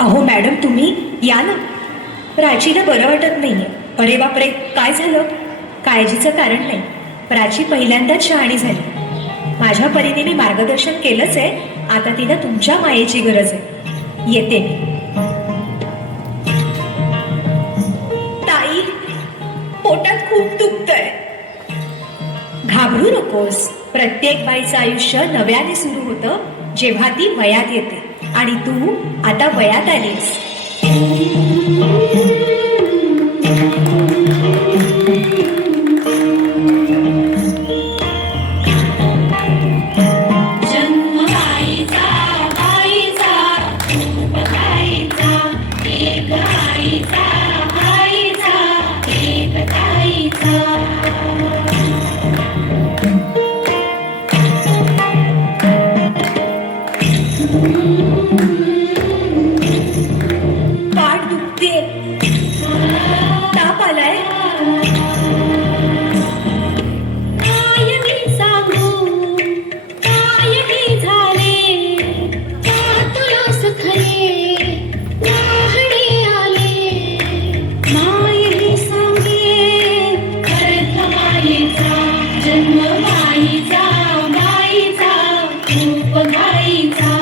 अहो मॅडम, तुम्ही या ना. प्राचीला बरं वाटत नाहीये. अरे बापरे, काय झालं? काळजीचं कारण नाही. प्राची पहिल्यांदाच शहाणी झाली. माझ्या परीने मी मार्गदर्शन केलंच आहे. आता तिला तुमच्या मायेची गरज आहे. येते मी. ताई, पोटात खूप दुखतंय. घाबरू नकोस. प्रत्येक बाईचं आयुष्य नव्याने सुरू होतं जेव्हा ती वयात येते. आणि तू आता वयात आलीस. पाठ दुखते. ताप आलाय. काय मी सांगू, काय मी झाले, तुला सखले नाहणे आले. मायेने सांगे अर्थ मायेचा, जन्म माईचा, माईचा रूप गाईचा.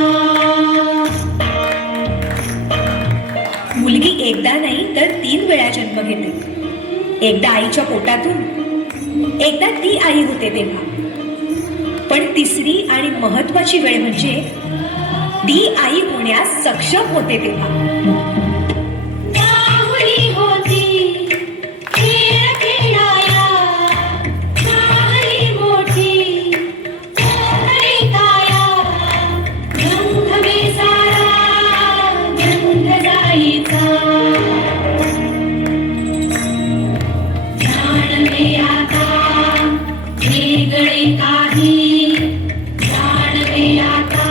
मुलगी एकदा नाही तर 3 वेळा जन्म घेते. एकदा आईच्या पोटातून, एकदा ती आई होते तेव्हा. पण तिसरी आणि महत्वाची वेळ म्हणजे ती आई होण्यास सक्षम होते तेव्हा. माहुली होती खेळ खेळाया, माहली मोठी चोखली काया. गंध बेसारा, गंध जाईचा. जाणवे आता वेगळे काही, जाणवे आता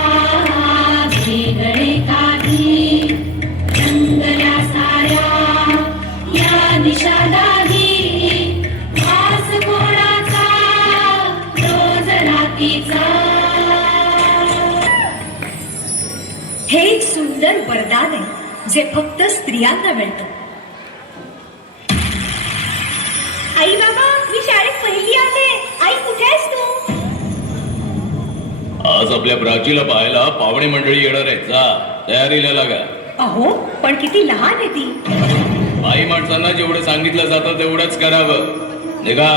वेगळे काही. रंगल्या साऱ्या या दिशा दाही, वास कोणाचा रोज रात्रीचा. हे एक सुंदर वरदान आहे जे फक्त स्त्रियांना मिळतं. आई बाबा, मी शाळेत पहिली आले. आई, कुठे आहेस तू? आज आपल्या प्राचीला पाहायला पाहुणे मंडळी येणार आहेत. जा, तयारीला लागा. अहो, पण किती लहान आहे ती. बाई माणसांना जेवढं सांगितलं जातं तेवढंच करावं. निघा.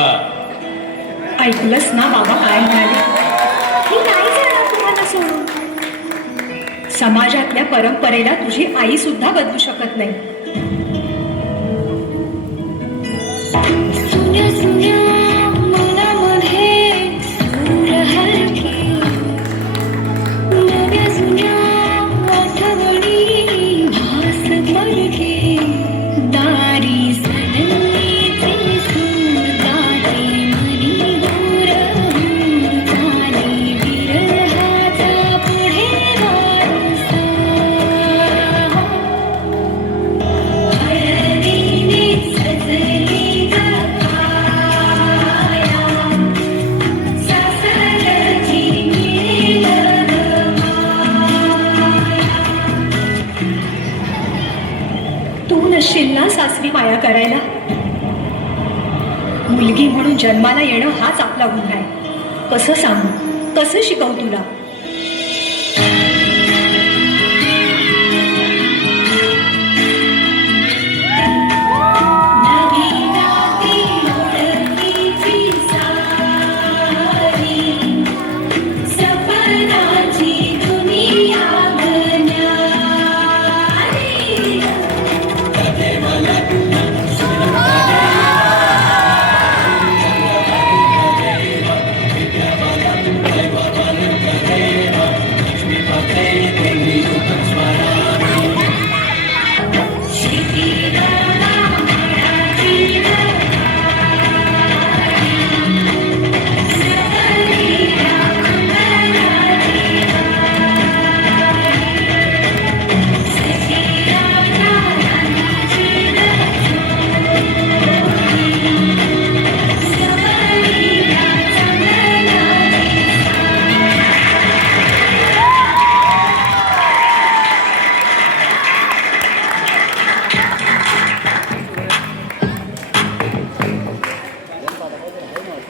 ऐकलंस ना बाबा काय म्हणाले? ही नाही जाणार तुम्हाला सोडून. समाजातल्या परंपरेला तुझी आई सुद्धा बदलू शकत नाही. सुन्या सुन्या मनामध्ये सूर हलके, नव्या जुन्या आठवणी भास पडके. दारी सनईचे सूर गाते, मनी दूर दूर झाली विरहाचा पुढे वारसा. हळदीने सजली तू नसशील ना सासरी माया करायला. मुलगी म्हणून जन्माला येणं हाच आपला गुन्हा आहे. कसं सांगू, कसं शिकवू तुला?